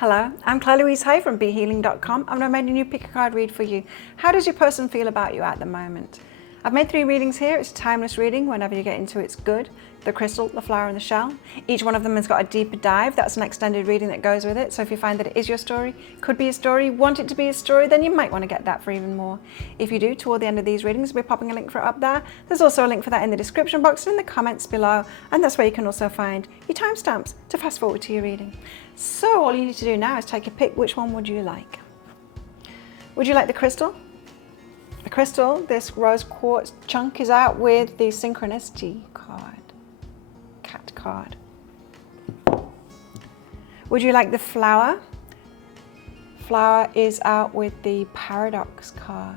Hello, I'm Claire Louise Hay from BeHealing.com and I've made a new pick a card read for you. How does your person feel about you at the moment? I've made 3 readings here. It's a timeless reading. Whenever you get into it's good. The crystal, the flower and the shell. Each one of them has got a deeper dive. That's an extended reading that goes with it. So if you find that it is your story, could be a story, want it to be a story, then you might want to get that for even more. If you do, toward the end of these readings, we're popping a link for it up there. There's also a link for that in the description box and in the comments below. And that's where you can also find your timestamps to fast forward to your reading. So all you need to do now is take a pick. Which one would you like? Would you like the crystal? The crystal, this rose quartz chunk, is out with the synchronicity card, cat card. Would you like the flower? Flower is out with the paradox card.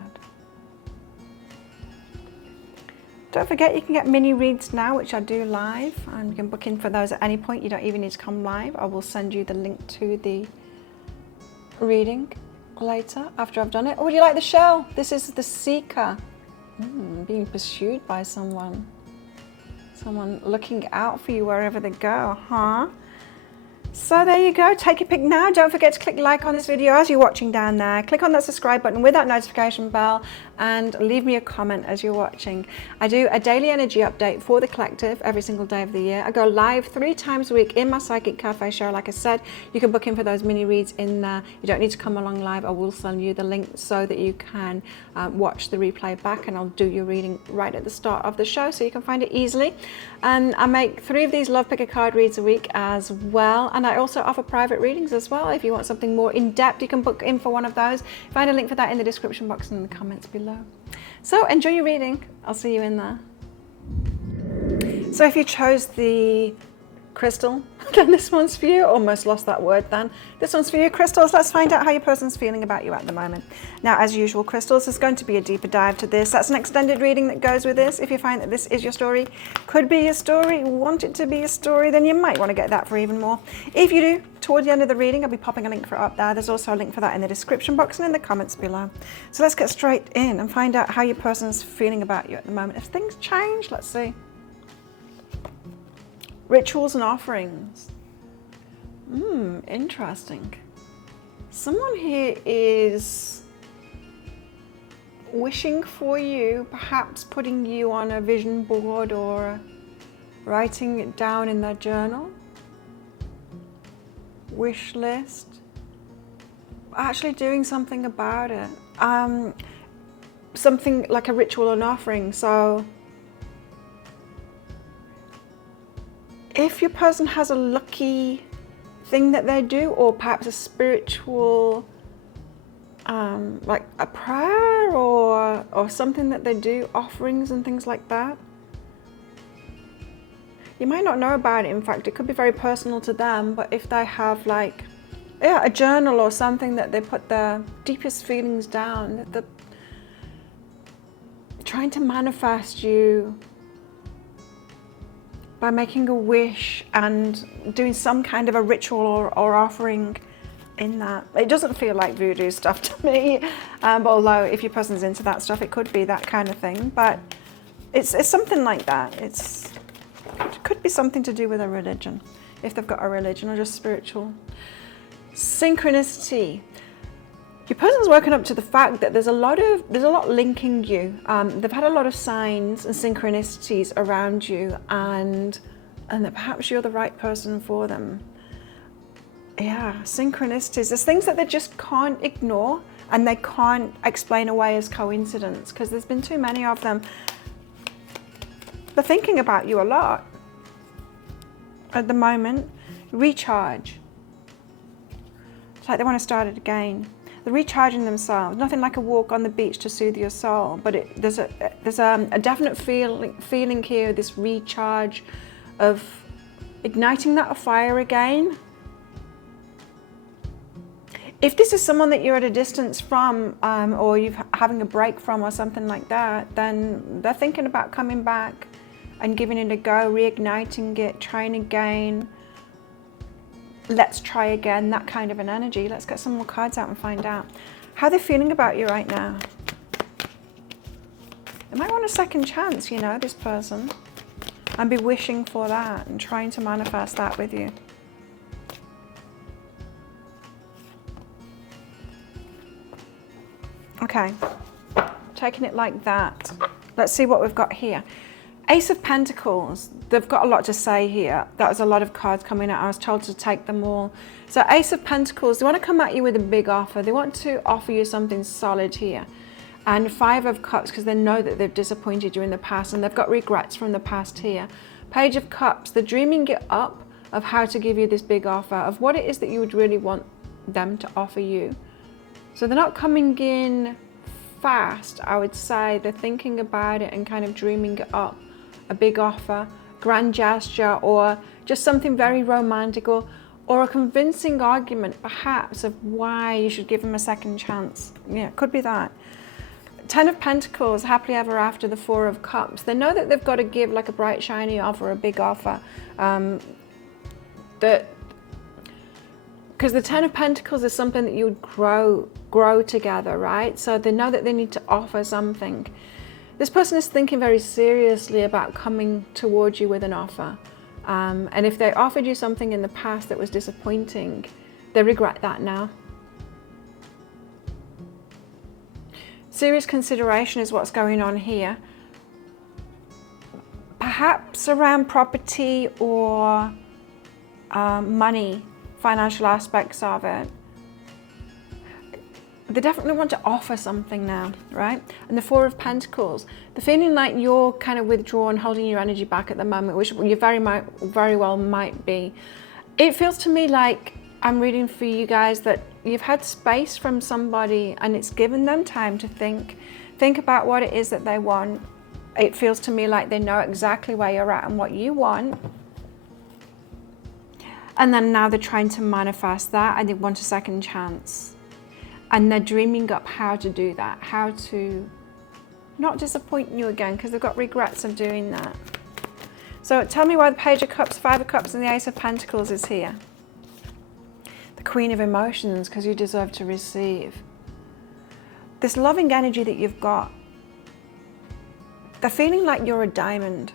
Don't forget you can get mini reads now, which I do live, and you can book in for those at any point. You don't even need to come live. I will send you the link to the reading later after I've done it. Or would you like the shell? This is the seeker, being pursued by someone looking out for you wherever they go, huh? So there you go, take a pick now. Don't forget to click like on this video as you're watching down there. Click on that subscribe button with that notification bell and leave me a comment as you're watching. I do a daily energy update for the collective every single day of the year. I go live 3 times a week in my Psychic Cafe show. Like I said, you can book in for those mini reads in there. You don't need to come along live. I will send you the link so that you can watch the replay back, and I'll do your reading right at the start of the show so you can find it easily. And I make 3 of these Love Pick a Card reads a week as well. And I also offer private readings as well. If you want something more in-depth, you can book in for one of those. Find a link for that in the description box and in the comments below. So enjoy your reading. I'll see you in there. So if you chose the crystal, then this one's for you. Almost lost that word then. This one's for you, crystals. Let's find out how your person's feeling about you at the moment. Now, as usual, crystals, there's going to be a deeper dive to this. That's an extended reading that goes with this. If you find that this is your story, could be your story, want it to be a story, then you might want to get that for even more. If you do, toward the end of the reading, I'll be popping a link for it up there. There's also a link for that in the description box and in the comments below. So let's get straight in and find out how your person's feeling about you at the moment. If things change, let's see. Rituals and offerings. Interesting. Someone here is wishing for you, perhaps putting you on a vision board or writing it down in their journal. Wish list. Actually doing something about it. Something like a ritual and offering. So if your person has a lucky thing that they do, or perhaps a spiritual, like a prayer or something that they do, offerings and things like that, you might not know about it. In fact, it could be very personal to them, but if they have like, a journal or something that they put their deepest feelings down, that they're trying to manifest you by making a wish and doing some kind of a ritual or offering in that. It doesn't feel like voodoo stuff to me, but although if your person's into that stuff, it could be that kind of thing. But it's something like that. It could be something to do with a religion, if they've got a religion, or just spiritual. Synchronicity. Your person's woken up to the fact that there's a lot linking you. They've had a lot of signs and synchronicities around you, and that perhaps you're the right person for them. Yeah, synchronicities. There's things that they just can't ignore and they can't explain away as coincidence, because there's been too many of them. They're thinking about you a lot at the moment. Recharge. It's like they want to start it again. They're recharging themselves. Nothing like a walk on the beach to soothe your soul, but there's a definite feeling here, this recharge of igniting that fire again. If this is someone that you're at a distance from, or you're having a break from or something like that, then they're thinking about coming back and giving it a go, reigniting it, trying again. Let's try again, that kind of an energy. Let's get some more cards out and find out how they're feeling about you right now. They might want a second chance, you know, this person, and be wishing for that and trying to manifest that with you. Okay, taking it like that. Let's see what we've got here. Ace of Pentacles, they've got a lot to say here. That was a lot of cards coming out. I was told to take them all. So Ace of Pentacles, they want to come at you with a big offer. They want to offer you something solid here. And Five of Cups, because they know that they've disappointed you in the past and they've got regrets from the past here. Page of Cups, they're dreaming it up of how to give you this big offer, of what it is that you would really want them to offer you. So they're not coming in fast, I would say. They're thinking about it and kind of dreaming it up. A big offer, grand gesture, or just something very romantic, or a convincing argument perhaps of why you should give them a second chance. Yeah, it could be that. Ten of Pentacles, happily ever after. The Four of Cups, they know that they've got to give like a bright shiny offer, a big offer, that because the Ten of Pentacles is something that you would grow together, right? So they know that they need to offer something. This person is thinking very seriously about coming towards you with an offer. And if they offered you something in the past that was disappointing, they regret that now. Serious consideration is what's going on here. Perhaps around property or money, financial aspects of it. They definitely want to offer something now, right? And the Four of Pentacles, the feeling like you're kind of withdrawn, holding your energy back at the moment, which you very well might be. It feels to me like I'm reading for you guys that you've had space from somebody and it's given them time to think about what it is that they want. It feels to me like they know exactly where you're at and what you want. And then now they're trying to manifest that and they want a second chance. And they're dreaming up how to do that, how to not disappoint you again, because they've got regrets of doing that. So tell me why the Page of Cups, Five of Cups, and the Ace of Pentacles is here. The Queen of Emotions, because you deserve to receive. This loving energy that you've got. They're feeling like you're a diamond.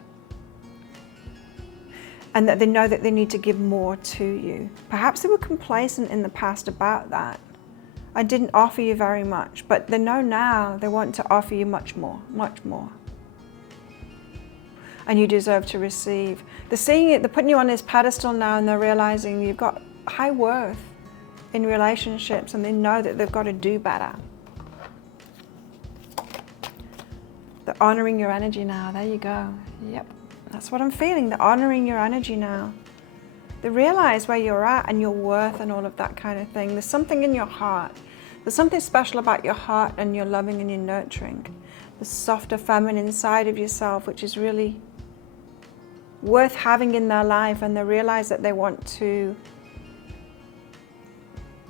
And that they know that they need to give more to you. Perhaps they were complacent in the past about that. I didn't offer you very much, but they know now they want to offer you much more, much more. And you deserve to receive. They're seeing it, they're putting you on this pedestal now and they're realizing you've got high worth in relationships and they know that they've got to do better. They're honoring your energy now, there you go. Yep, that's what I'm feeling, they're honoring your energy now. They realize where you're at and your worth and all of that kind of thing. There's something in your heart. There's something special about your heart and your loving and your nurturing. The softer feminine side of yourself, which is really worth having in their life, and they realize that they want to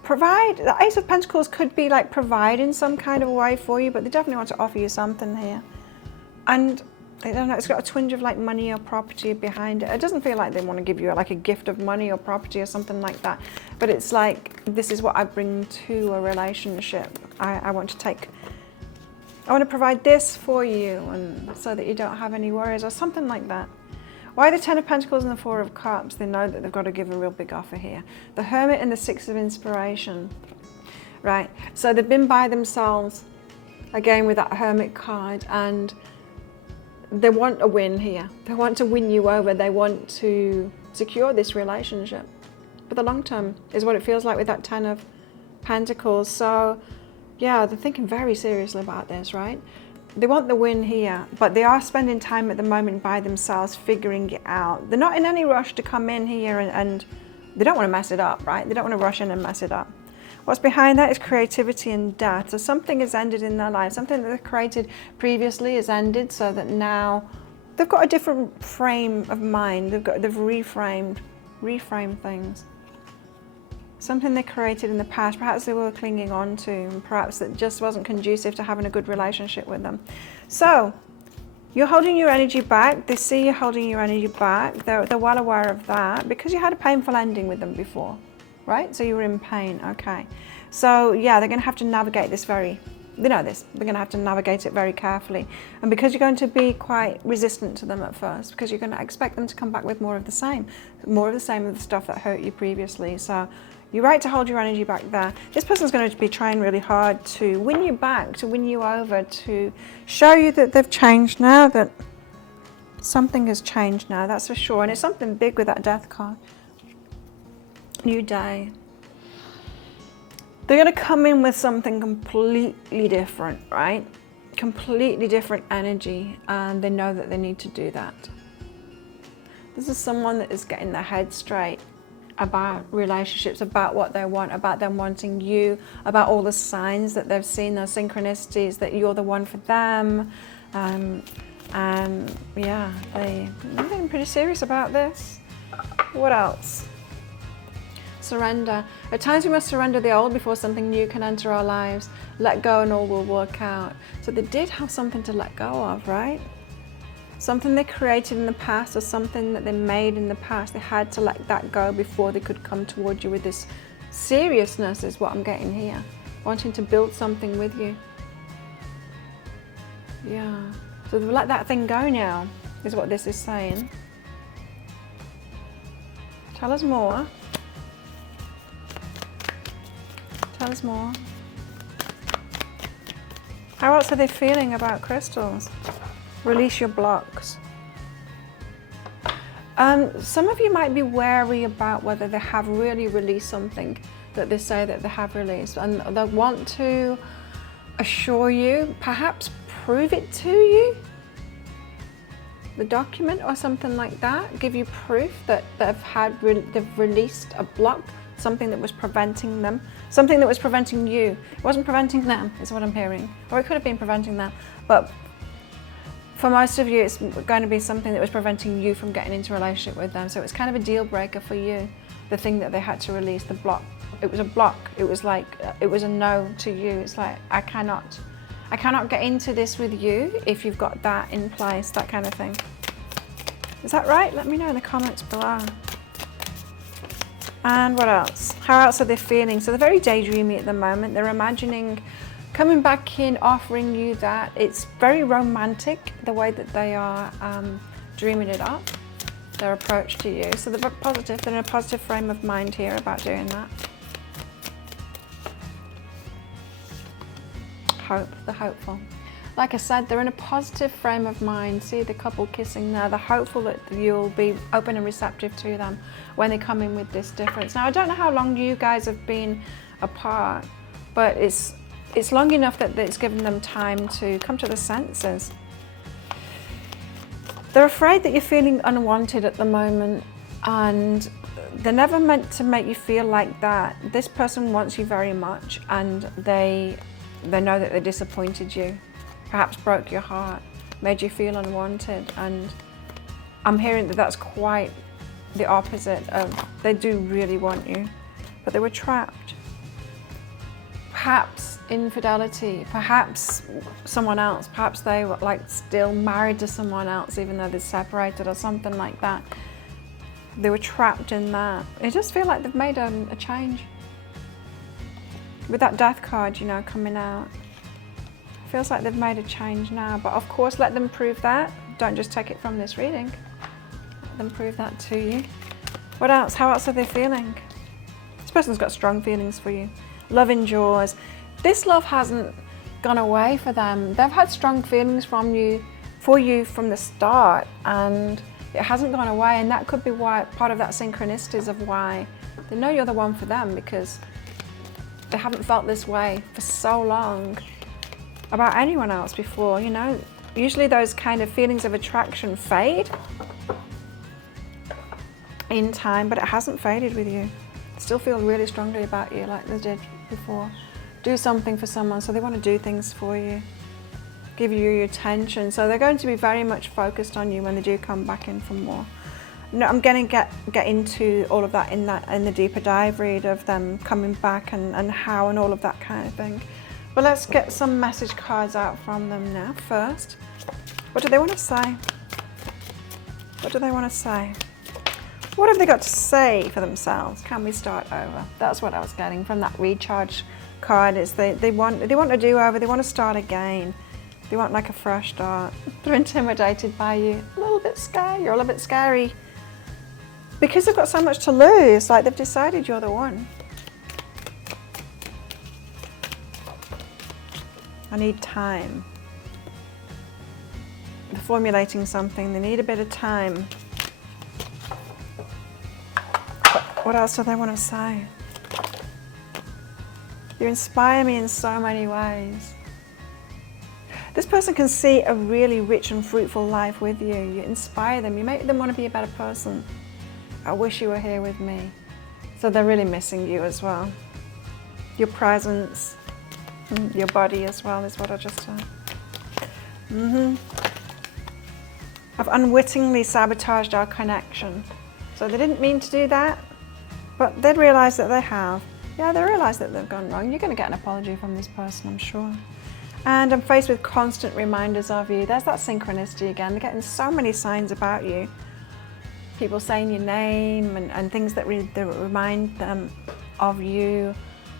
provide. The Ace of Pentacles could be like providing some kind of way for you, but they definitely want to offer you something here. And I don't know, it's got a twinge of like money or property behind it. It doesn't feel like they want to give you like a gift of money or property or something like that. But it's like, this is what I bring to a relationship. I want to provide this for you and so that you don't have any worries or something like that. Why the Ten of Pentacles and the Four of Cups? They know that they've got to give a real big offer here. The Hermit and the Six of Inspiration. Right, so they've been by themselves, again with that Hermit card, and they want a win here. They want to win you over. They want to secure this relationship for the long term, is what it feels like with that Ten of Pentacles. So yeah, they're thinking very seriously about this, right? They want the win here, but they are spending time at the moment by themselves figuring it out. They're not in any rush to come in here and they don't want to mess it up, right? They don't want to rush in and mess it up. What's behind that is creativity and death. So something has ended in their life. Something that they created previously has ended, so that now they've got a different frame of mind. They've reframed things. Something they created in the past, perhaps they were clinging on to, and perhaps that just wasn't conducive to having a good relationship with them. So you're holding your energy back. They see you holding your energy back. They're well aware of that because you had a painful ending with them before. Right? So you were in pain, okay. So yeah, they're gonna have to navigate this they know this, they're gonna have to navigate it very carefully. And because you're going to be quite resistant to them at first, because you're gonna expect them to come back with more of the same of the stuff that hurt you previously. So You're right to hold your energy back there. This person's going to be trying really hard to win you back, to win you over, to show you that they've changed now, that something has changed now, that's for sure. And it's something big with that Death card. New day. They're going to come in with something completely different, right? Completely different energy, and they know that they need to do that. This is someone that is getting their head straight about relationships, about what they want, about them wanting you, about all the signs that they've seen, those synchronicities, that you're the one for them. Yeah, they're getting pretty serious about this. What else? Surrender. At times we must surrender the old before something new can enter our lives. Let go and all will work out. So they did have something to let go of, right? Something they created in the past, or something that they made in the past. They had to let that go before they could come towards you with this seriousness, is what I'm getting here. Wanting to build something with you. Yeah. So they've let that thing go now, is what this is saying. Tell us more. Tell us more. How else are they feeling about crystals? Release your blocks. Some of you might be wary about whether they have really released something that they say that they have released, and they want to assure you, perhaps prove it to you, the document or something like that, give you proof that they've released a block, something that was preventing them, something that was preventing you. It wasn't preventing them, is what I'm hearing, or it could have been preventing them, but for most of you, it's going to be something that was preventing you from getting into a relationship with them. So it's kind of a deal breaker for you, the thing that they had to release, the block. It was a block. It was like, it was a no to you. It's like, I cannot get into this with you if you've got that in place, that kind of thing. Is that right? Let me know in the comments below. And what else? How else are they feeling? So they're very daydreamy at the moment. They're imagining coming back in, offering you that. It's very romantic, the way that they are dreaming it up, their approach to you. So they're positive, they're in a positive frame of mind here about doing that. Hope, they're hopeful. Like I said, they're in a positive frame of mind. See the couple kissing there. They're hopeful that you'll be open and receptive to them when they come in with this difference. Now, I don't know how long you guys have been apart, but it's long enough that it's given them time to come to their senses. They're afraid that you're feeling unwanted at the moment, and they're never meant to make you feel like that. This person wants you very much, and they know that they disappointed you, perhaps broke your heart, made you feel unwanted, and I'm hearing that that's quite the opposite of, they do really want you, but they were trapped. Perhaps infidelity, perhaps someone else, perhaps they were like still married to someone else even though they're separated or something like that. They were trapped in that. It just feels like they've made a change. With that Death card, you know, coming out. It feels like they've made a change now, but of course let them prove that. Don't just take it from this reading. Let them prove that to you. What else? How else are they feeling? This person's got strong feelings for you. Love endures. This love hasn't gone away for them. They've had strong feelings for you from the start, and it hasn't gone away, and that could be why part of that synchronicities of why they know you're the one for them, because they haven't felt this way for so long about anyone else before, you know. Usually those kind of feelings of attraction fade in time, but it hasn't faded with you. They still feel really strongly about you like they did before. Do something for someone, so they want to do things for you, give you your attention. So they're going to be very much focused on you when they do come back in for more. No, I'm going to get into all of that in the deeper dive read of them coming back and how and all of that kind of thing. But let's get some message cards out from them now first. What do they want to say? What do they want to say? What have they got to say for themselves? Can we start over? That's what I was getting from that recharge card. Is they want a do-over. They want to start again. They want like a fresh start. They're intimidated by you. A little bit scary. You're a little bit scary because they've got so much to lose. Like they've decided you're the one. I need time. They're formulating something, they need a bit of time. What else do they want to say? You inspire me in so many ways. This person can see a really rich and fruitful life with you. You inspire them, you make them want to be a better person. I wish you were here with me. So they're really missing you as well. Your presence, your body as well is what I just said. I've unwittingly sabotaged our connection. So they didn't mean to do that, but they'd realised that they have. Yeah, they realise that they've gone wrong. You're going to get an apology from this person, I'm sure. And I'm faced with constant reminders of you. There's that synchronicity again. They're getting so many signs about you. People saying your name and things that remind them of you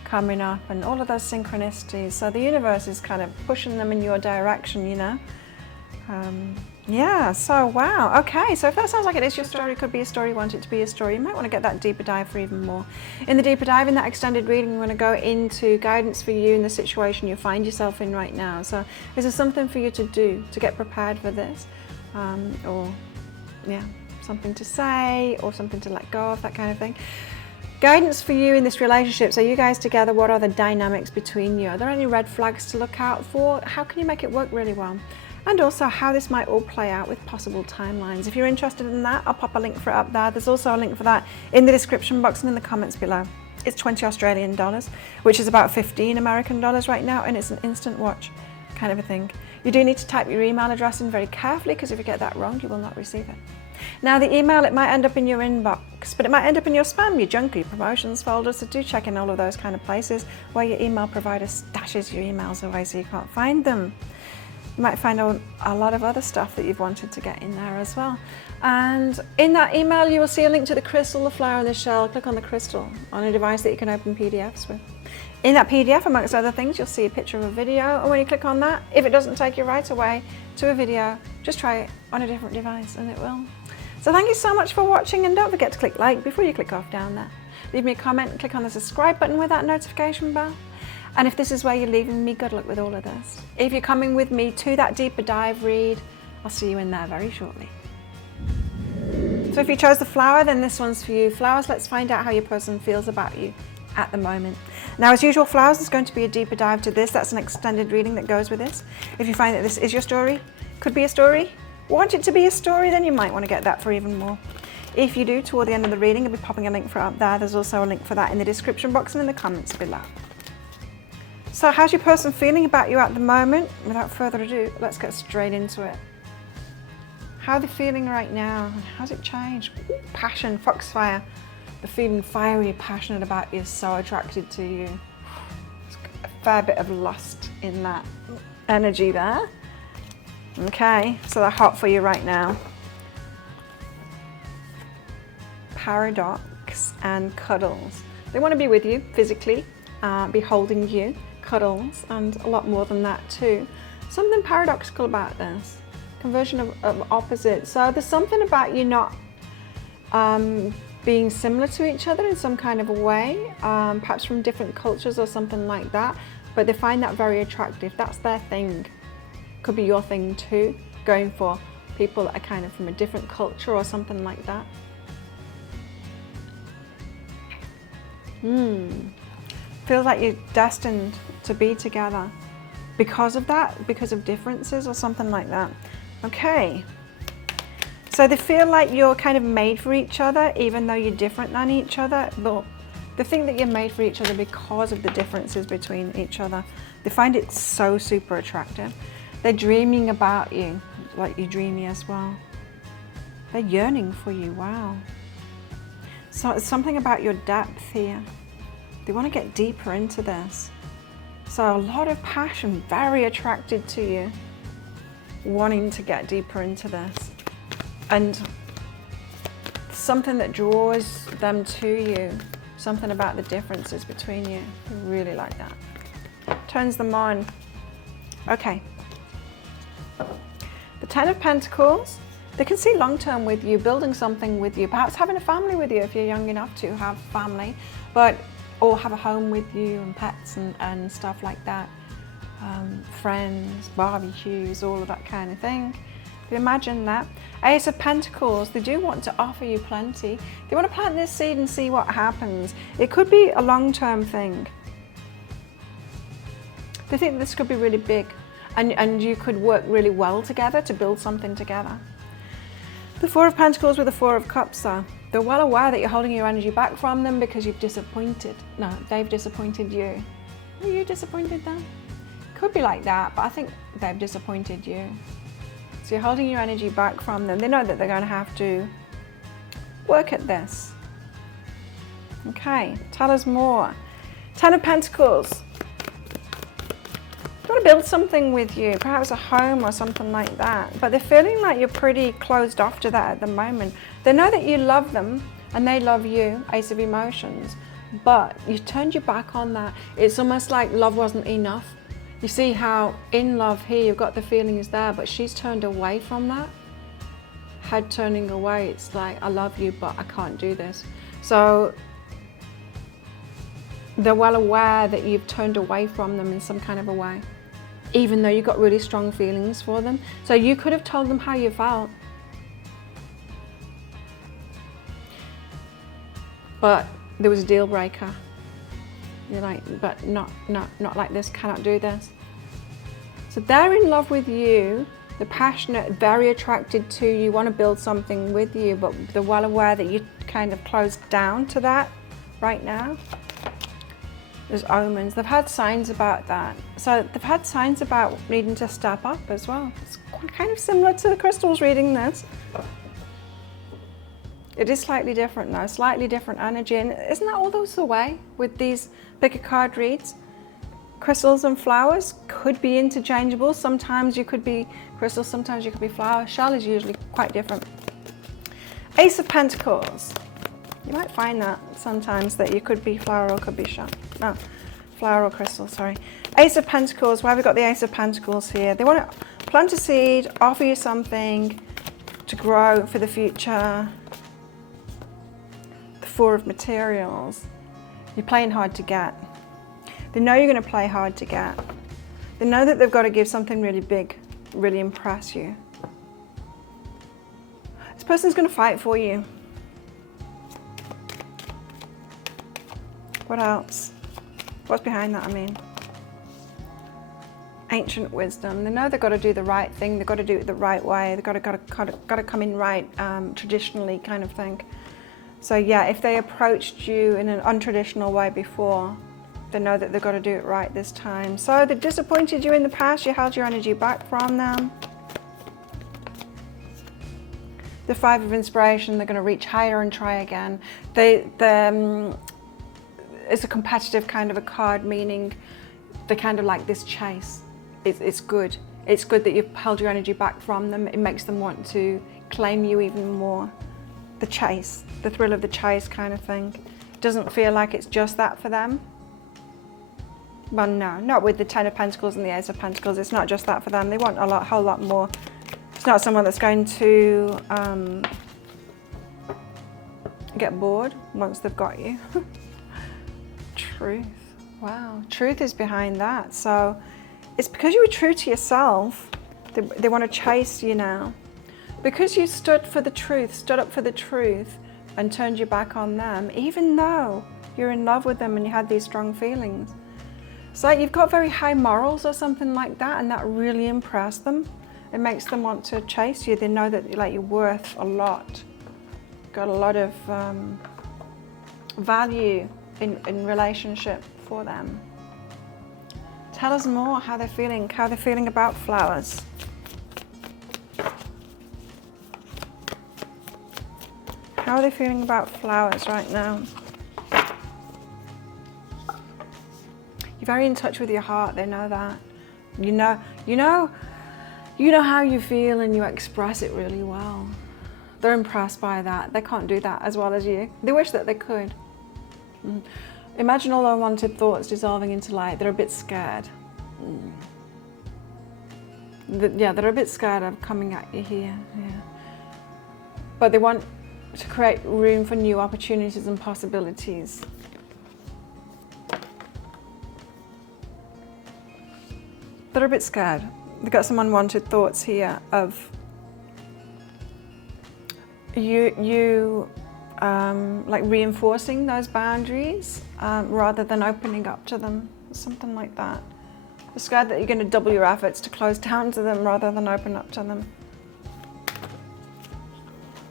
coming up, and all of those synchronicities. So the universe is kind of pushing them in your direction, you know. Yeah, so wow, okay, so if that sounds like it is your story, it could be a story, you want it to be a story, you might want to get that deeper dive for even more. In the deeper dive, in that extended reading, we're going to go into guidance for you in the situation you find yourself in right now. So is there something for you to do to get prepared for this? Or, yeah, something to say or something to let go of, that kind of thing. Guidance for you in this relationship. So you guys together, what are the dynamics between you? Are there any red flags to look out for? How can you make it work really well? And also how this might all play out with possible timelines. If you're interested in that, I'll pop a link for it up there. There's also a link for that in the description box and in the comments below. It's 20 Australian dollars, which is about 15 American dollars right now, and it's an instant watch kind of a thing. You do need to type your email address in very carefully, because if you get that wrong, you will not receive it. Now the email, it might end up in your inbox, but it might end up in your spam, your junk, your promotions folder, so do check in all of those kind of places where your email provider stashes your emails away so you can't find them. You might find a lot of other stuff that you've wanted to get in there as well. And in that email, you will see a link to the crystal, the flower and the shell. Click on the crystal on a device that you can open PDFs with. In that PDF, amongst other things, you'll see a picture of a video. And when you click on that, if it doesn't take you right away to a video, just try it on a different device and it will. So thank you so much for watching, and don't forget to click like before you click off down there. Leave me a comment and click on the subscribe button with that notification bell. And if this is where you're leaving me, good luck with all of this. If you're coming with me to that deeper dive read, I'll see you in there very shortly. So if you chose the flower, then this one's for you. Flowers, let's find out how your person feels about you at the moment. Now, as usual, flowers, is going to be a deeper dive to this. That's an extended reading that goes with this. If you find that this is your story, could be a story, want it to be a story, then you might want to get that for even more. If you do, toward the end of the reading, I'll be popping a link for it up there. There's also a link for that in the description box and in the comments below. So how's your person feeling about you at the moment? Without further ado, let's get straight into it. How are they feeling right now? How's it changed? Ooh, passion, foxfire. They're feeling fiery, passionate about you, so attracted to you. There's a fair bit of lust in that energy there. Okay, so they're hot for you right now. Paradox and cuddles. They want to be with you physically, be holding you. Cuddles, and a lot more than that too. Something paradoxical about this. Conversion of opposites. So there's something about you not being similar to each other in some kind of a way, perhaps from different cultures or something like that, but they find that very attractive. That's their thing. Could be your thing too, going for people that are kind of from a different culture or something like that. Feels like you're destined to be together because of that, because of differences or something like that. Okay, so they feel like you're kind of made for each other, even though you're different than each other. They think that you're made for each other because of the differences between each other. They find it so super attractive. They're dreaming about you, like you're dreamy as well. They're yearning for you, wow. So it's something about your depth here. They want to get deeper into this. So a lot of passion, very attracted to you, wanting to get deeper into this. And something that draws them to you, something about the differences between you. I really like that. Turns them on. Okay. The Ten of Pentacles. They can see long-term with you, building something with you, perhaps having a family with you if you're young enough to have family, or have a home with you and pets and stuff like that. friends, barbecues, all of that kind of thing. But imagine that. Ace of Pentacles, they do want to offer you plenty. They want to plant this seed and see what happens. It could be a long-term thing. They think this could be really big, and you could work really well together to build something together. The Four of Pentacles with the Four of Cups, though. They're well aware that you're holding your energy back from them because you've disappointed. No, they've disappointed you. Are you disappointed them? Could be like that, but I think they've disappointed you. So you're holding your energy back from them. They know that they're going to have to work at this. Okay, tell us more. Ten of Pentacles. They want to build something with you, perhaps a home or something like that. But they're feeling like you're pretty closed off to that at the moment. They know that you love them and they love you, Ace of Emotions. But you turned your back on that. It's almost like love wasn't enough. You see how in love here, you've got the feelings there, but she's turned away from that. Head turning away, it's like, I love you, but I can't do this. So they're well aware that you've turned away from them in some kind of a way, even though you've got really strong feelings for them. So you could have told them how you felt. But there was a deal breaker. You're like, but not like this, cannot do this. So they're in love with you, they're passionate, very attracted to you, want to build something with you, but they're well aware that you kind of closed down to that right now. There's omens, they've had signs about that. So they've had signs about needing to step up as well. It's kind of similar to the crystals reading this. It is slightly different though, slightly different energy. And isn't that all the way with these pick a card reads? Crystals and flowers could be interchangeable. Sometimes you could be crystals, sometimes you could be flowers. Shell is usually quite different. Ace of Pentacles. You might find that sometimes that you could be flower or could be shell. No, flower or crystal, sorry. Ace of Pentacles, why have we got the Ace of Pentacles here? They want to plant a seed, offer you something to grow for the future. The Four of Materials. You're playing hard to get. They know you're going to play hard to get. They know that they've got to give something really big, really impress you. This person's going to fight for you. What else? What's behind that, I mean? Ancient wisdom. They know they've got to do the right thing. They've got to do it the right way. They've got to come in right, traditionally kind of thing. So yeah, if they approached you in an untraditional way before, they know that they've got to do it right this time. So they disappointed you in the past. You held your energy back from them. The Five of Inspiration, they're going to reach higher and try again. It's a competitive kind of a card, meaning they kind of like this chase. It's good. It's good that you've held your energy back from them. It makes them want to claim you even more. The chase, the thrill of the chase kind of thing. It doesn't feel like it's just that for them. Well, no, not with the Ten of Pentacles and the Ace of Pentacles. It's not just that for them. They want a whole lot more. It's not someone that's going to get bored once they've got you. Truth. Wow. Truth is behind that. So it's because you were true to yourself. They want to chase you now. Because you stood up for the truth and turned your back on them, even though you're in love with them and you had these strong feelings. It's like you've got very high morals or something like that, and that really impressed them. It makes them want to chase you. They know that like you're worth a lot. Got a lot of value in relationship for them. Tell us more how they're feeling about flowers. How are they feeling about flowers right now? You're very in touch with your heart, they know that. You know how you feel and you express it really well. They're impressed by that. They can't do that as well as you. They wish that they could. Imagine all unwanted thoughts dissolving into light. They're a bit scared. Yeah, they're a bit scared of coming at you here. Yeah. But they want to create room for new opportunities and possibilities. They're a bit scared. They've got some unwanted thoughts here of you like reinforcing those boundaries rather than opening up to them, something like that. They're scared that you're going to double your efforts to close down to them rather than open up to them.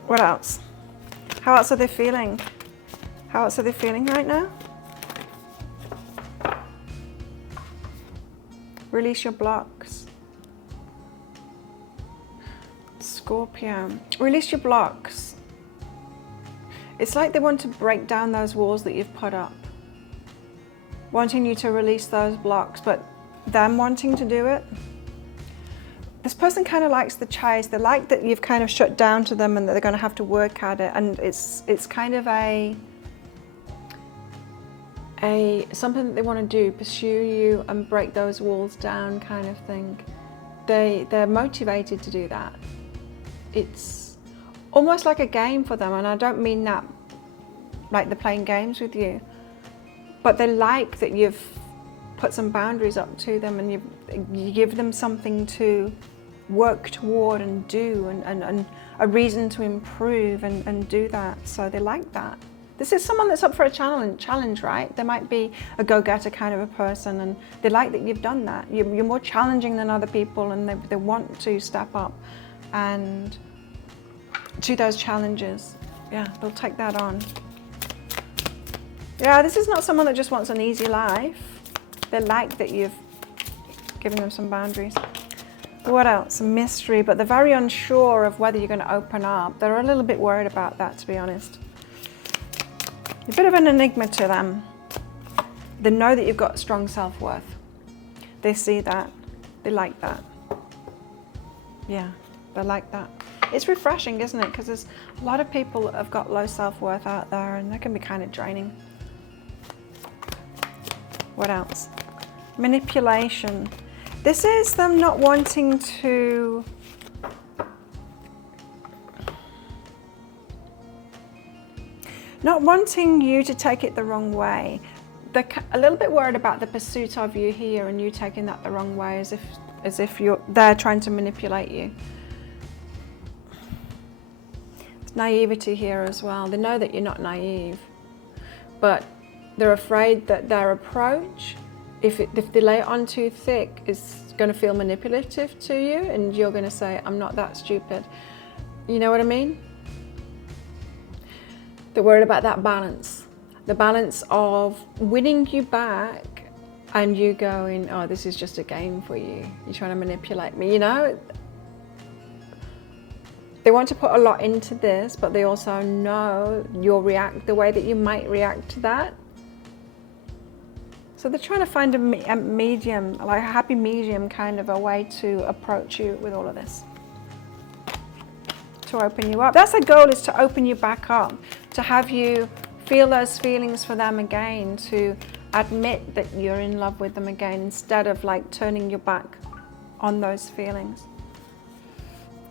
What else? How else are they feeling? How else are they feeling right now? Release your blocks. Scorpio. Release your blocks. It's like they want to break down those walls that you've put up. Wanting you to release those blocks, but them wanting to do it. This person kind of likes the chase. They like that you've kind of shut down to them and that they're going to have to work at it. And it's kind of a something that they want to do, pursue you and break those walls down kind of thing. They're motivated to do that. It's almost like a game for them, and I don't mean that like they're playing games with you, but they like that you've put some boundaries up to them and you give them something to work toward and do and a reason to improve and do that. So they like that. This is someone that's up for a challenge, right? They might be a go-getter kind of a person, and they like that you've done that. You're more challenging than other people, and they want to step up and do those challenges. Yeah, they'll take that on. Yeah, this is not someone that just wants an easy life. They like that you've given them some boundaries. What else? A mystery, but they're very unsure of whether you're going to open up. They're a little bit worried about that, to be honest. A bit of an enigma to them. They know that you've got strong self-worth. They see that. They like that. Yeah, they like that. It's refreshing, isn't it? Because there's a lot of people that have got low self-worth out there, and that can be kind of draining. What else? Manipulation. This is them not wanting to you to take it the wrong way. They're a little bit worried about the pursuit of you here and you taking that the wrong way, as if they're trying to manipulate you. There's naivety here as well. They know that you're not naive, but they're afraid that their approach, if they lay it on too thick, is going to feel manipulative to you, and you're going to say, I'm not that stupid. You know what I mean? They're worried about that balance. The balance of winning you back and you going, oh, this is just a game for you. You're trying to manipulate me, you know? They want to put a lot into this, but they also know you'll react the way that you might react to that. So they're trying to find a medium, like a happy medium, kind of a way to approach you with all of this. To open you up. That's the goal, is to open you back up, to have you feel those feelings for them again, to admit that you're in love with them again, instead of like turning your back on those feelings.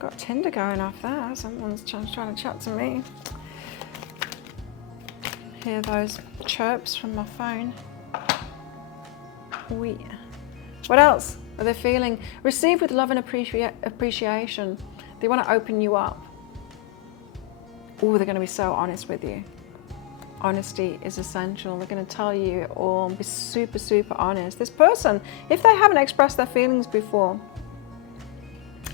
Got Tinder going off there. Someone's trying to chat to me. Hear those chirps from my phone. What else are they feeling? Receive with love and appreciation. They want to open you up. Oh, they're going to be so honest with you. Honesty is essential. They're going to tell you it all, be super, super honest. This person, if they haven't expressed their feelings before,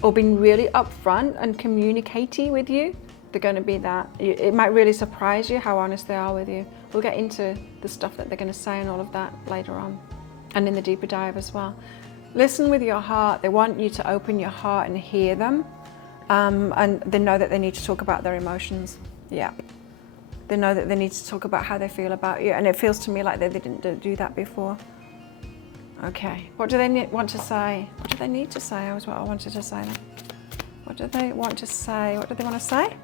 or been really upfront and communicating with you, they're going to be that. It might really surprise you how honest they are with you. We'll get into the stuff that they're going to say and all of that later on, and in the deeper dive as well. Listen with your heart. They want you to open your heart and hear them. And they know that they need to talk about their emotions. Yeah. They know that they need to talk about how they feel about you. And it feels to me like they didn't do that before. Okay. What do they want to say? What do they need to say? Was what I wanted to say then. What do they want to say? What do they want to say?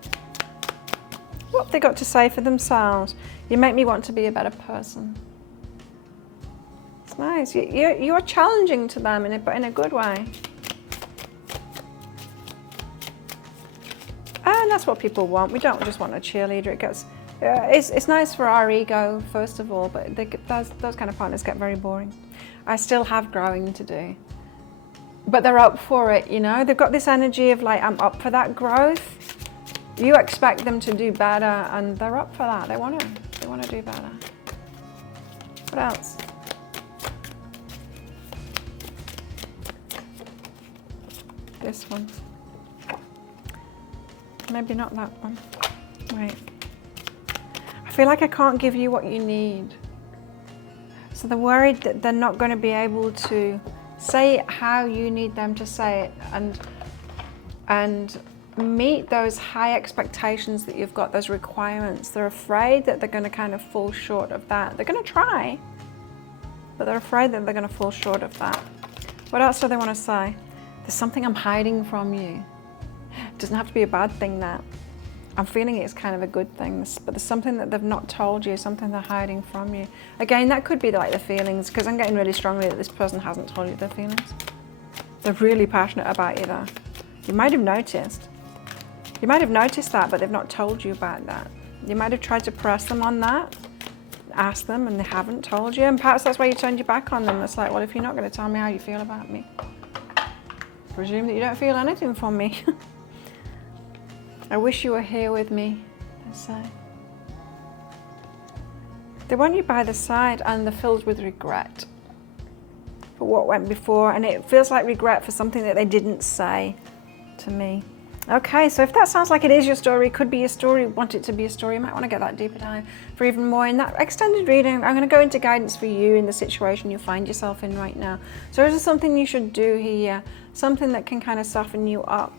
What have they got to say for themselves? You make me want to be a better person. It's nice. You're challenging to them, but in a good way. And that's what people want. We don't just want a cheerleader. It's nice for our ego, first of all, but those kind of partners get very boring. I still have growing to do. but they're up for it, you know? They've got this energy of like, I'm up for that growth. You expect them to do better, and they're up for that. They want to do better. What else? This one. Maybe not that one. Wait. I feel like I can't give you what you need. So they're worried that they're not going to be able to say it how you need them to say it, and meet those high expectations that you've got, those requirements. They're afraid that they're going to kind of fall short of that. They're going to try, but they're afraid that they're going to fall short of that. What else do they want to say? There's something I'm hiding from you. It doesn't have to be a bad thing, that. I'm feeling it's kind of a good thing, but there's something that they've not told you, something they're hiding from you. Again, that could be like the feelings, because I'm getting really strongly that this person hasn't told you their feelings. They're really passionate about you though. You might have noticed. You might have noticed that, but they've not told you about that. You might have tried to press them on that, ask them, and they haven't told you. And perhaps that's why you turned your back on them. It's like, well, if you're not going to tell me how you feel about me, presume that you don't feel anything from me. I wish you were here with me, they say. They want you by the side, and they're filled with regret for what went before, and it feels like regret for something that they didn't say to me. Okay, so if that sounds like it is your story, could be your story, want it to be a story, you might want to get that deeper dive for even more. In that extended reading, I'm going to go into guidance for you in the situation you find yourself in right now. So is there something you should do here, something that can kind of soften you up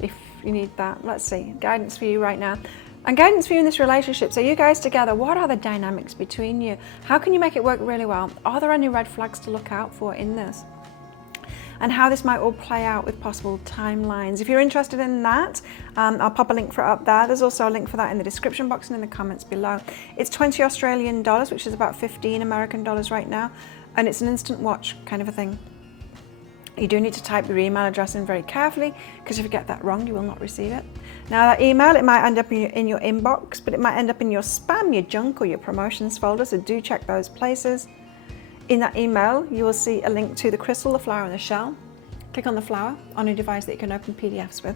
if you need that? Let's see, guidance for you right now. And guidance for you in this relationship. So you guys together, what are the dynamics between you? How can you make it work really well? Are there any red flags to look out for in this? And how this might all play out with possible timelines. If you're interested in that, I'll pop a link for it up there. There's also a link for that in the description box and in the comments below. It's 20 Australian dollars, which is about 15 American dollars right now. And it's an instant watch kind of a thing. You do need to type your email address in very carefully, because if you get that wrong, you will not receive it. Now that email, it might end up in your inbox, but it might end up in your spam, your junk, or your promotions folder, so do check those places. In that email, you will see a link to the crystal, the flower, and the shell. Click on the flower on a device that you can open PDFs with.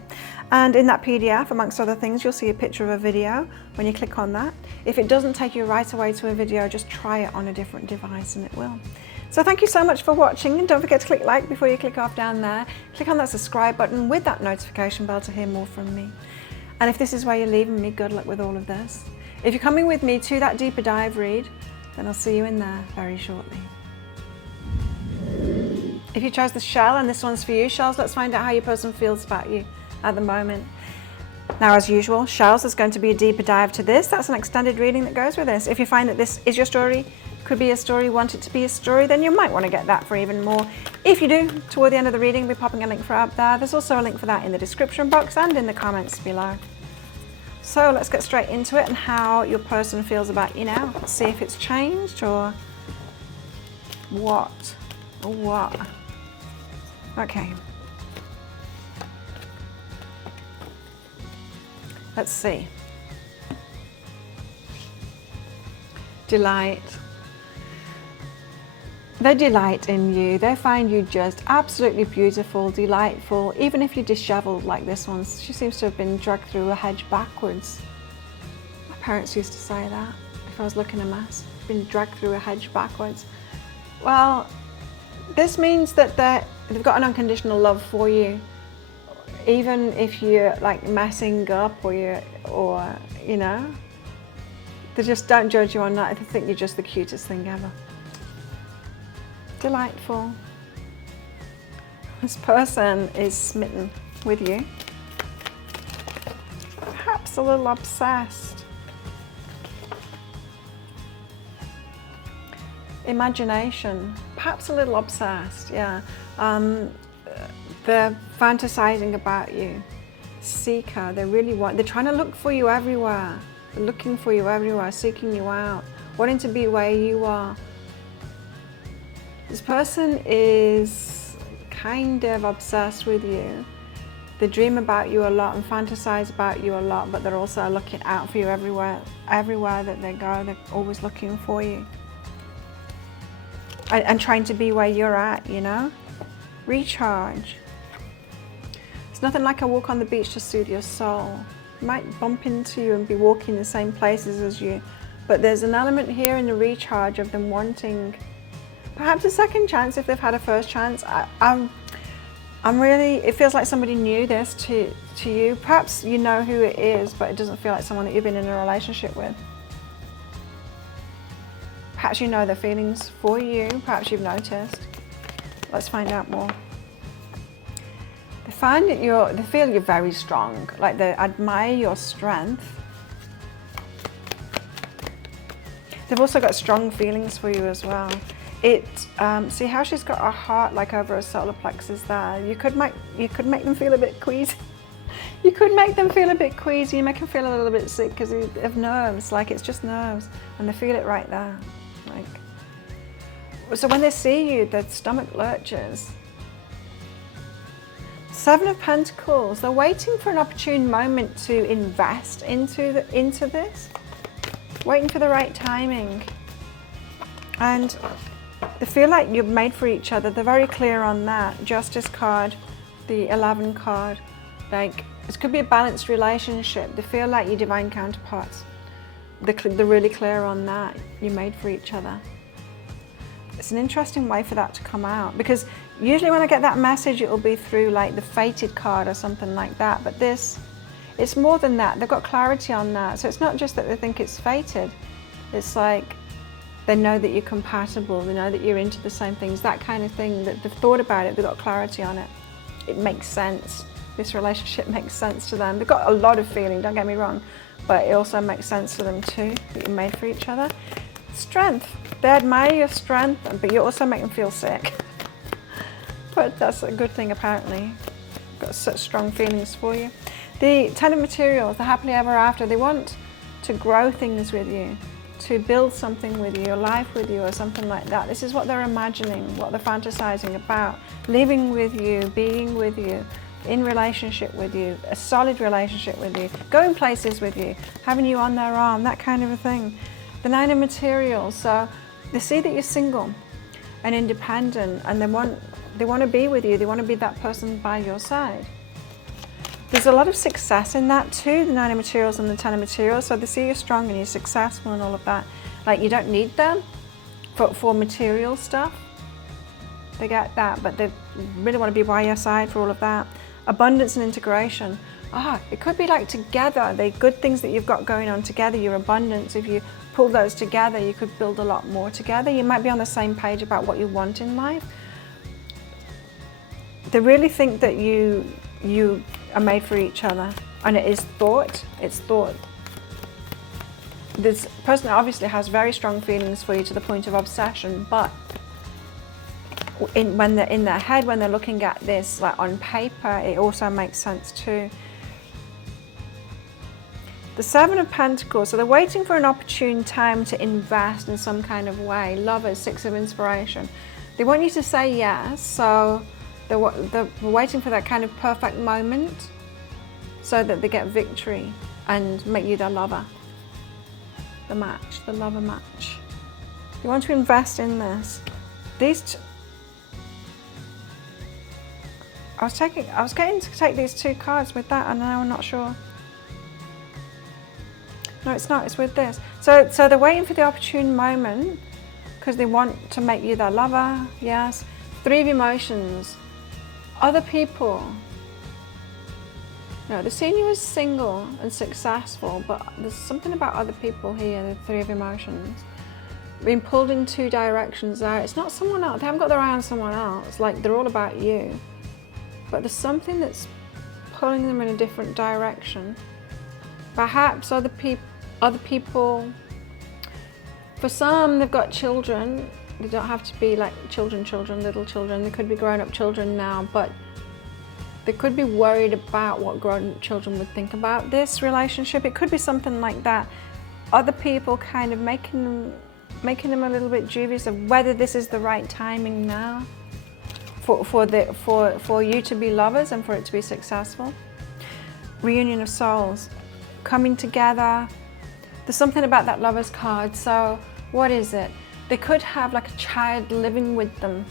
And in that PDF, amongst other things, you'll see a picture of a video when you click on that. If it doesn't take you right away to a video, just try it on a different device and it will. So thank you so much for watching, and don't forget to click like before you click off down there. Click on that subscribe button with that notification bell to hear more from me. And if this is where you're leaving me, good luck with all of this. If you're coming with me to that deeper dive read, then I'll see you in there very shortly. If you chose the shell, and this one's for you, shells, let's find out how your person feels about you at the moment. Now, as usual, shells, there's going to be a deeper dive to this. That's an extended reading that goes with this. If you find that this is your story, could be a story, want it to be a story, then you might want to get that for even more. If you do, toward the end of the reading, we'll be popping a link for it up there. There's also a link for that in the description box and in the comments below. So let's get straight into it and how your person feels about you now. Let's see if it's changed or what. Or what? Okay. Let's see. Delight. They delight in you. They find you just absolutely beautiful, delightful, even if you're disheveled like this one. She seems to have been dragged through a hedge backwards. My parents used to say that if I was looking a mess. Been dragged through a hedge backwards. Well, this means that they've got an unconditional love for you, even if you're like messing up or you know, they just don't judge you on that. They think you're just the cutest thing ever. Delightful. This person is smitten with you, perhaps a little obsessed. Imagination, perhaps a little obsessed, yeah. They're fantasizing about you. Seeker, they're trying to look for you everywhere. They're looking for you everywhere, seeking you out, wanting to be where you are. This person is kind of obsessed with you. They dream about you a lot and fantasize about you a lot, but they're also looking out for you everywhere that they go. They're always looking for you. And trying to be where you're at, you know? Recharge. It's nothing like a walk on the beach to soothe your soul. It might bump into you and be walking the same places as you, but there's an element here in the recharge of them wanting perhaps a second chance if they've had a first chance. I'm really, it feels like somebody knew this to you. Perhaps you know who it is, but it doesn't feel like someone that you've been in a relationship with. Perhaps you know their feelings for you. Perhaps you've noticed. Let's find out more. They find that they feel you're very strong, like they admire your strength. They've also got strong feelings for you as well. See how she's got her heart like over her solar plexus there. You could make them feel a bit queasy. You could make them feel a bit queasy. You make them feel a little bit sick because of nerves. Like it's just nerves, and they feel it right there. So when they see you, their stomach lurches. Seven of Pentacles. They're waiting for an opportune moment to invest into this. Waiting for the right timing. And they feel like you're made for each other. They're very clear on that. Justice card, the 11 card. Like, this could be a balanced relationship. They feel like your divine counterparts. They're really clear on that. You're made for each other. It's an interesting way for that to come out, because usually when I get that message, it will be through like the fated card or something like that. But this, it's more than that. They've got clarity on that. So it's not just that they think it's fated. It's like they know that you're compatible. They know that you're into the same things, that kind of thing. That they've thought about it. They've got clarity on it. It makes sense. This relationship makes sense to them. They've got a lot of feeling, don't get me wrong, but it also makes sense to them too, that you're made for each other. Strength. They admire your strength, but you also make them feel sick. But that's a good thing, apparently. Got such strong feelings for you. The Ten of Materials, the happily ever after, they want to grow things with you, to build something with you, a life with you, or something like that. This is what they're imagining, what they're fantasizing about. Living with you, being with you, in relationship with you, a solid relationship with you, going places with you, having you on their arm, that kind of a thing. The Nine of Materials, so they see that you're single and independent, and they want to be with you. They want to be that person by your side. There's a lot of success in that too, the Nine of Materials and the Ten of Materials. So they see you're strong and you're successful and all of that. Like, you don't need them for material stuff. They get that, but they really want to be by your side for all of that. Abundance and integration. It could be like together, the good things that you've got going on together, your abundance. If you pull those together, you could build a lot more together. You might be on the same page about what you want in life. They really think that you are made for each other, and it is thought. It's thought. This person obviously has very strong feelings for you to the point of obsession, but when they're in their head, when they're looking at this like on paper, it also makes sense too. The Seven of Pentacles, so they're waiting for an opportune time to invest in some kind of way. Lovers, Six of Inspiration. They want you to say yes, so they're waiting for that kind of perfect moment so that they get victory and make you their lover. The match, the lover match. You want to invest in this. I was getting to take these two cards with that, and now I'm not sure. No, it's not, it's with this. So they're waiting for the opportune moment because they want to make you their lover, yes. Three of Emotions. Other people. No, they're seeing you as single and successful, but there's something about other people here, the Three of Emotions. Being pulled in two directions there. It's not someone else, they haven't got their eye on someone else, like they're all about you. But there's something that's pulling them in a different direction. Perhaps other people, for some they've got children. They don't have to be like children, little children. They could be grown-up children now, but they could be worried about what grown-up children would think about this relationship. It could be something like that. Other people kind of making them a little bit dubious of whether this is the right timing now for you to be lovers and for it to be successful. Reunion of souls, coming together. There's something about that Lovers card. So what is it? They could have like a child living with them,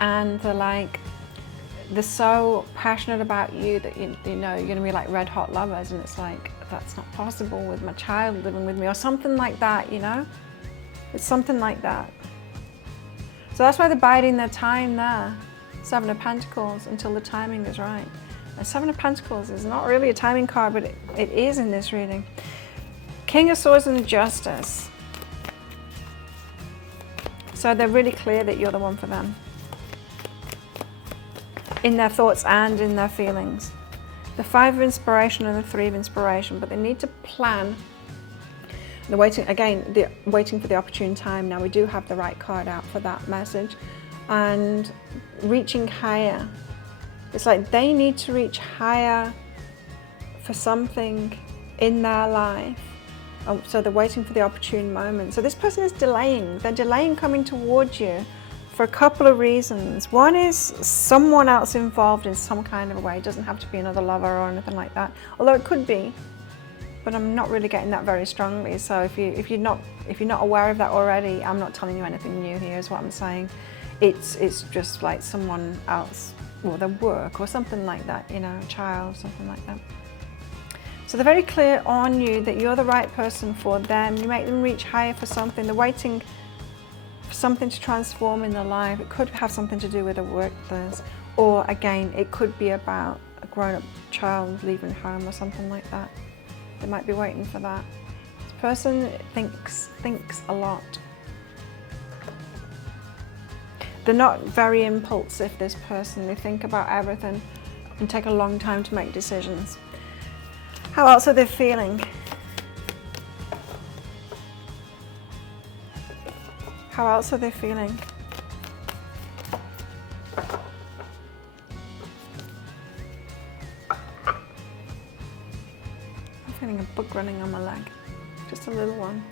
and they're like, they're so passionate about you that you know you're going to be like red hot lovers, and it's like, that's not possible with my child living with me, or something like that, you know? It's something like that. So that's why they're biding their time there. Seven of Pentacles, until the timing is right. And Seven of Pentacles is not really a timing card, but it is in this reading. King of Swords and Justice. So they're really clear that you're the one for them, in their thoughts and in their feelings. The Five of Inspiration and the Three of Inspiration, but they need to plan. They're waiting, again, they're waiting for the opportune time. Now we do have the right card out for that message. And reaching higher. It's like they need to reach higher for something in their life. So they're waiting for the opportune moment. So this person is delaying. They're delaying coming towards you for a couple of reasons. One is someone else involved in some kind of a way. It doesn't have to be another lover or anything like that, although it could be, but I'm not really getting that very strongly. So if you're not aware of that already, I'm not telling you anything new here, is what I'm saying. It's just like someone else, or their work or something like that, you know, a child, something like that. So they're very clear on you that you're the right person for them. You make them reach higher for something. They're waiting for something to transform in their life. It could have something to do with a workplace, or again, it could be about a grown-up child leaving home or something like that. They might be waiting for that. This person thinks a lot. They're not very impulsive, this person. They think about everything and take a long time to make decisions. How else are they feeling? How else are they feeling? I'm feeling a bug running on my leg. Just a little one.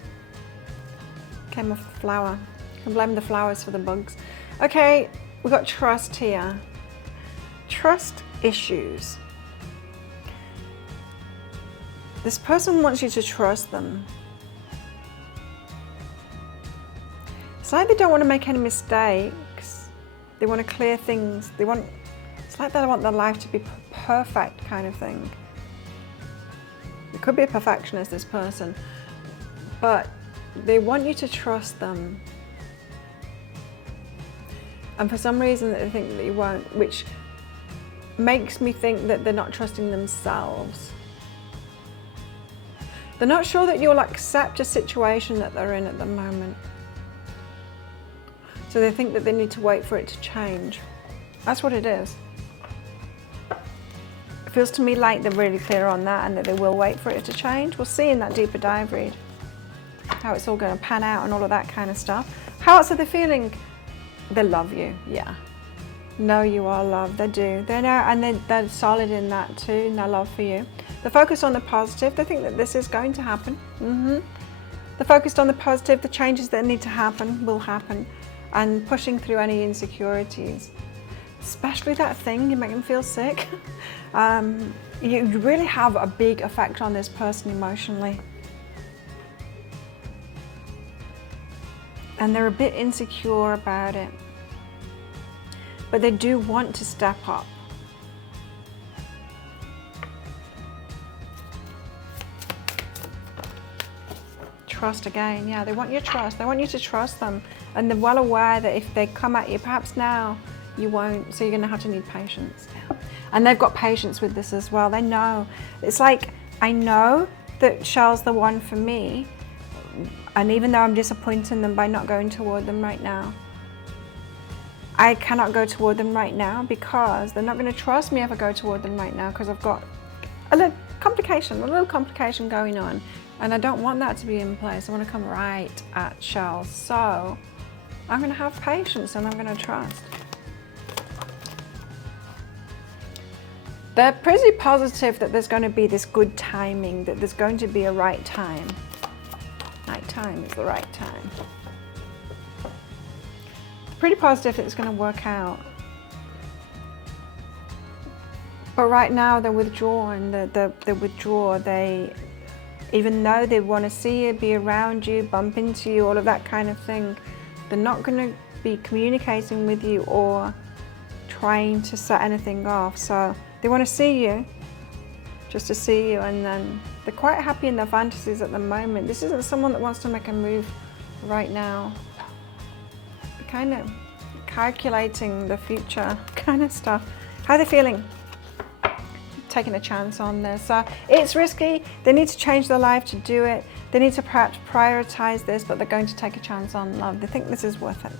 Came off the flower. You can blame the flowers for the bugs. Okay, we've got trust here. Trust issues. This person wants you to trust them. It's like they don't want to make any mistakes. They want to clear things. It's like they want their life to be perfect, kind of thing. It could be a perfectionist, this person, but they want you to trust them. And for some reason they think that you won't, which makes me think that they're not trusting themselves. They're not sure that you'll accept a situation that they're in at the moment. So they think that they need to wait for it to change. That's what it is. It feels to me like they're really clear on that, and that they will wait for it to change. We'll see in that deeper dive read how it's all going to pan out and all of that kind of stuff. How else are they feeling? They love you, yeah. Know you are loved, they do. They know, and they're solid in that too, in their love for you. They're focused on the positive. They think that this is going to happen. They're focused on the positive. The changes that need to happen will happen, and pushing through any insecurities. Especially that thing, you make them feel sick. You really have a big effect on this person emotionally. And they're a bit insecure about it. But they do want to step up. Trust again, yeah, they want your trust. They want you to trust them. And they're well aware that if they come at you, perhaps now, you won't. So you're going to have to need patience. And they've got patience with this as well. They know. It's like, I know that Shell's the one for me. And even though I'm disappointing them by not going toward them right now, I cannot go toward them right now because they're not going to trust me if I go toward them right now, because I've got a little complication going on. And I don't want that to be in place. I want to come right at Shell. So I'm going to have patience and I'm going to trust. They're pretty positive that there's going to be this good timing, that there's going to be a right time. Night time is the right time. They're pretty positive that it's going to work out. But right now they're withdrawn. They withdraw. Even though they want to see you, be around you, bump into you, all of that kind of thing, they're not going to be communicating with you or trying to set anything off. So they want to see you, just to see you, and then they're quite happy in their fantasies at the moment. This isn't someone that wants to make a move right now. They're kind of calculating the future kind of stuff. How are they feeling? Taking a chance on this. So it's risky. They need to change their life to do it. They need to perhaps prioritize this, but they're going to take a chance on love. They think this is worth it.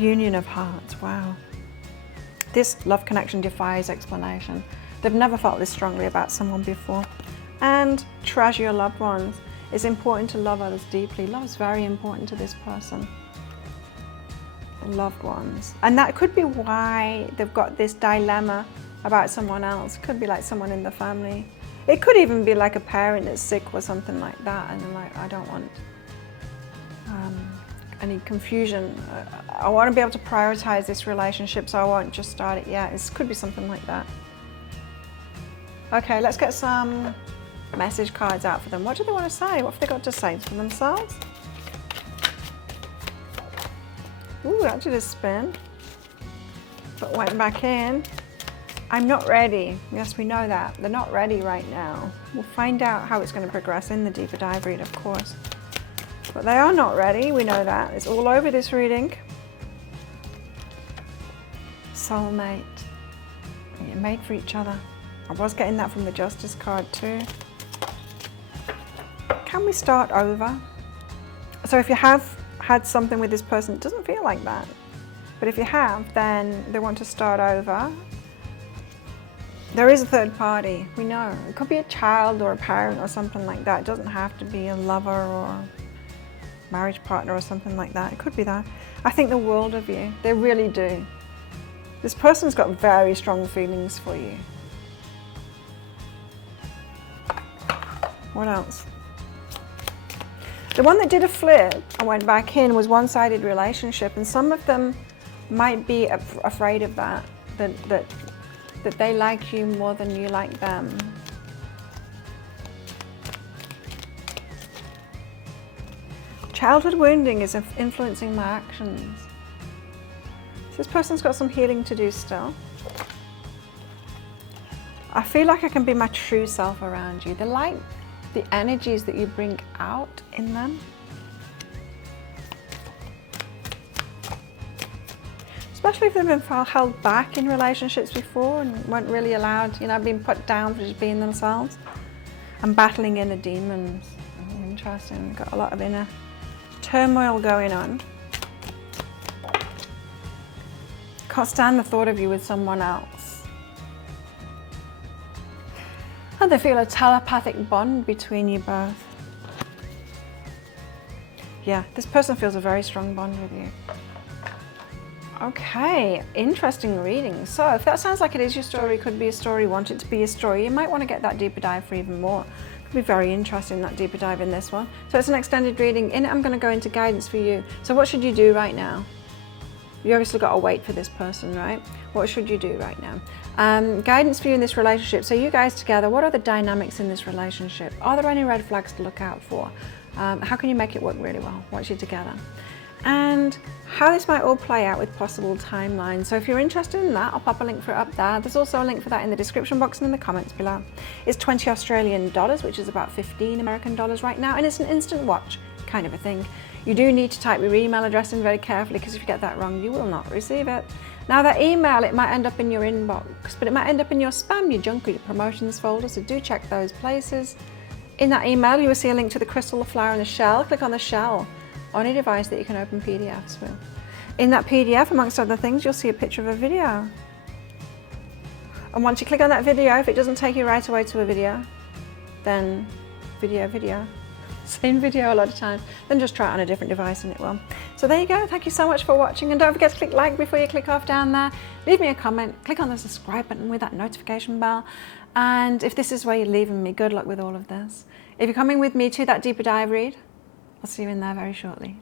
Union of hearts. Wow. This love connection defies explanation. They've never felt this strongly about someone before. And treasure your loved ones. It's important to love others deeply. Love is very important to this person. Loved ones. And that could be why they've got this dilemma about someone else. It could be like someone in the family. It could even be like a parent that's sick or something like that, and they're like, I don't want any confusion. I want to be able to prioritize this relationship, so I won't just start it yet. It could be something like that. Okay, let's get some message cards out for them. What do they want to say? What have they got to say for themselves? Ooh, that did a spin, but went back in. I'm not ready. Yes, we know that. They're not ready right now. We'll find out how it's going to progress in the deeper dive read, of course. But they are not ready. We know that. It's all over this reading. Soulmate. You're made for each other. I was getting that from the Justice card too. Can we start over? So if you have had something with this person, it doesn't feel like that. But if you have, then they want to start over. There is a third party, we know. It could be a child or a parent or something like that. It doesn't have to be a lover or marriage partner or something like that. It could be that. I think the world of you. They really do. This person's got very strong feelings for you. What else? The one that did a flip and went back in was one-sided relationship, and some of them might be afraid of that they like you more than you like them. Childhood wounding is influencing my actions. So this person's got some healing to do still. I feel like I can be my true self around you. They like the energies that you bring out in them. Especially if they've been held back in relationships before and weren't really allowed, being put down for just being themselves and battling inner demons. Oh, interesting. Got a lot of inner turmoil going on. Can't stand the thought of you with someone else. And they feel a telepathic bond between you both. Yeah, this person feels a very strong bond with you. Okay, interesting reading. So if that sounds like it is your story, could be a story, want it to be a story, you might want to get that deeper dive for even more. Could be very interesting, that deeper dive in this one. So it's an extended reading. In it, I'm going to go into guidance for you. So what should you do right now? You obviously got to wait for this person, right? What should you do right now? Guidance for you in this relationship. So you guys together, what are the dynamics in this relationship? Are there any red flags to look out for? How can you make it work really well once you're together? And how this might all play out with possible timelines. So if you're interested in that, I'll pop a link for it up there. There's also a link for that in the description box and in the comments below. It's 20 Australian dollars, which is about 15 American dollars right now, and it's an instant watch kind of a thing. You do need to type your email address in very carefully, because if you get that wrong, you will not receive it. Now that email, it might end up in your inbox, but it might end up in your spam, your junk, or your promotions folder, so do check those places. In that email, you will see a link to the crystal, the flower, and the shell. Click on the shell on a device that you can open PDFs with. In that PDF, amongst other things, you'll see a picture of a video. And once you click on that video, if it doesn't take you right away to a video, then video, same video a lot of times, then just try it on a different device and it will. So there you go. Thank you so much for watching, and don't forget to click like before you click off down there. Leave me a comment, click on the subscribe button with that notification bell. And if this is where you're leaving me, good luck with all of this. If you're coming with me to that deeper dive read, I'll see you in there very shortly.